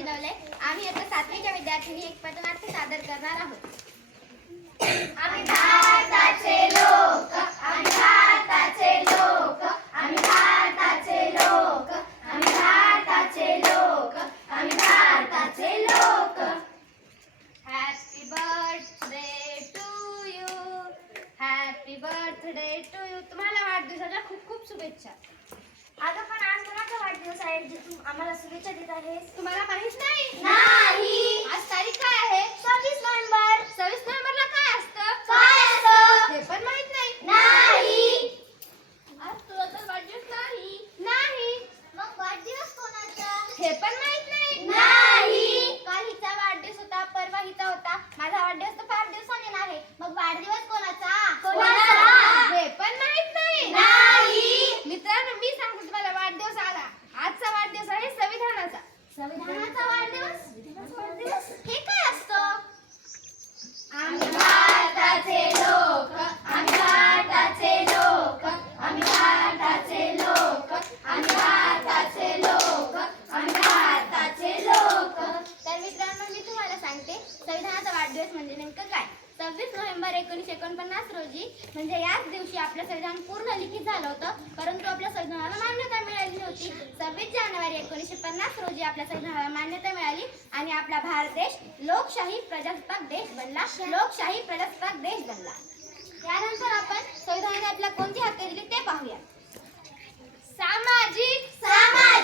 जिलवले आम्ही आता सातवीच्या विद्यार्थिनी एक पथनाट्य सादर करणार आहोत. आम्ही भारताचे लोक आम्ही भारताचे लोक आम्ही भारताचे लोक आम्ही भारताचे लोक आम्ही भारताचे लोक. Happy birthday to you happy birthday to you तुम्हाला वाढदिवसाच्या खूप खूप शुभेच्छा. आता वाढदिवस आहे जे तू आम्हाला शुभेच्छा देत आहेस तुम्हाला माहीत नाही? नाही. आज तारीख काय आहे? सव्वीस नोव्हेंबर. सव्वीस नोव्हेंबरला काय असतं? काय असतं? हे पण माहीत नाही. नाही. आज तुला तर वाढदिवस नाही. नाही. मग वाढदिवस कोणाचा? हे पण माहीत नाही नाही. काल हिचा वाढदिवस होता परवा हिचा होता माझा वाढदिवस तर फार दिवसांनी येणार आहे मग वाढदिवस कोणाचा कोणाचा? हे पण माहीत नाही नाही. मित्रांनो मी सांगतो तुम्हाला वाढदिवस आला आजचा वाढदिवस आहे संविधानाचा संविधानाचा वाढदिवस वाढदिवस हे काय असतं आम्ही भारताचे लोक आम्ही भारताचे लोक आम्ही भारताचे लोक आम्ही भारताचे लोक आम्ही भारताचे लोक तर मित्रांनो मी तुम्हाला सांगते संविधानाचा वाढदिवस म्हणजे नेमकं काय? सव्वीस नोव्हेंबर एकोणीसशे एकोणपन्नास रोजी म्हणजे याच दिवशी आपलं संविधान पूर्ण लिखित झालं होतं परंतु आपल्या संविधानाला मान्यता मिळाली नव्हती. सव्वीस जानेवारी एकोणीसशे पन्नास रोजी आपल्या संविधानाला मान्यता मिळाली आणि आपला भारत देश लोकशाही प्रजासत्ताक देश बनला. लोकशाही प्रजासत्ताक देश बनला. त्यानंतर आपण संविधानाने आपल्याला कोणती हक्क दिली ते पाहूया. सामाजिक सामाजिक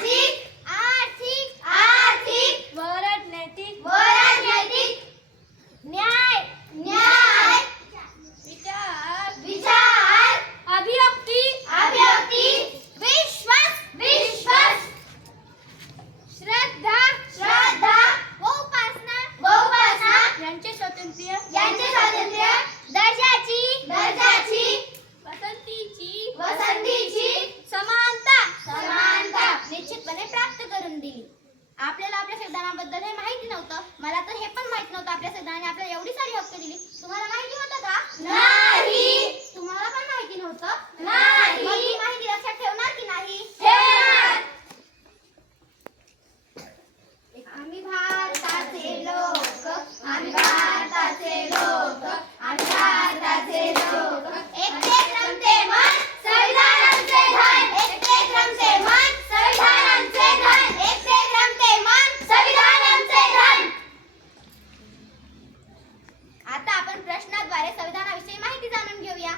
मला तर हे पण माहीत नव्हतं आपल्या सगळ्यांनी आपल्याला एवढी सारी हक्क दिली. तुम्हाला माहिती होतं का नाही. तुम्हाला पण माहिती नव्हतं नाही. मग ही माहिती लक्षात ठेवणार की नाही ठेवणार. आम्ही भारताचे लोक आम्ही भारताचे लोक आम्ही भारताचे लोक एकटेच रमते मन संविधानाचे धन एकटेच रमते मन संविधानाचे धन एकटेच रमते मन संविधानाचे धन आता आपण प्रश्नाद्वारे संविधानाविषयी माहिती जाणून घेऊया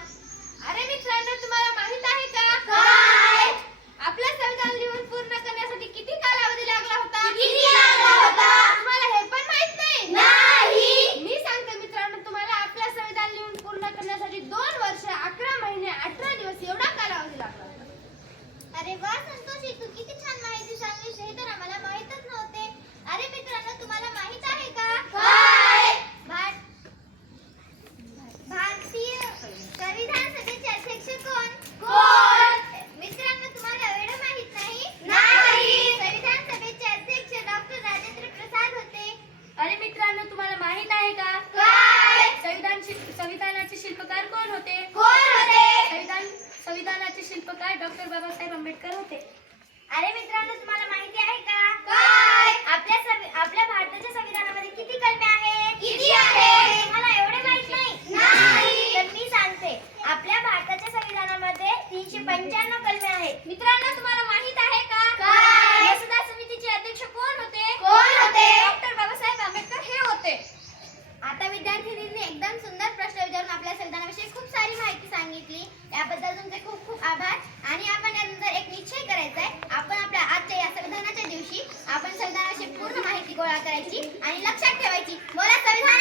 अरे मित्रांनो तुम्हाला माहीत आहे का काय? आपलं संविधान लिहून पूर्ण करण्यासाठी किती कालावधी लागला होता किती लागला होता? तुम्हाला हे पण माहीत नाही नाही. मी सांगते मित्रांनो तुम्हाला आपलं संविधान लिहून पूर्ण करण्यासाठी दोन वर्ष अकरा महिने अठरा दिवस एवढा कालावधी लागला होता अरे वा संतोषी तू किती छान माहिती सांगलीस हे तर आम्हाला माहीतच नव्हते अरे मित्रांनो तुम्हाला माहीत आहे का काय भारतीय संविधान सभेचे अध्यक्ष कोण कोण मित्रांनो तुम्हाला एवढं माहीत नाही नाही संविधान सभेचे अध्यक्ष डॉक्टर राजेंद्र प्रसाद होते अरे मित्रांनो तुम्हाला माहीत आहे का काय? संविधान शिल्प- संविधानाचे शिल्पकार कोण होते कोण होते संविधान शिल्पकार डॉक्टर बाबासाहेब आंबेडकर होते. अरे मित्रांनो तुम्हाला माहिती आहे का? काय? आपल्या संवि- आपल्या भारताच्या संविधानामध्ये किती कलमे आहेत? किती आहे मला एवढे माहीत नाही? नाही. तर मी सांगते. आपल्या भारताच्या संविधानामध्ये तीनशे पंच्याण्णव कलमे आहेत. मित्रांनो तुम्हाला माहीत आहे का? काय? मसुदा समितीचे अध्यक्ष कोण होते? कोण होते? डॉक्टर बाबासाहेब आंबेडकर हे होते. आता विद्यार्थिनींनी एकदम सुंदर प्रश्न विचारून आपल्या संविधानाविषयी खूप सारी माहिती सांगितली. याबद्दल तुमचे खूप खूप आभार आणि आपण यानंतर एक निश्चय करायचा आहे आपण आपल्या आजच्या या संविधानाच्या दिवशी आपण संविधानाविषयी पूर्ण माहिती गोळा करायची आणि लक्षात ठेवायची. बोला संविधान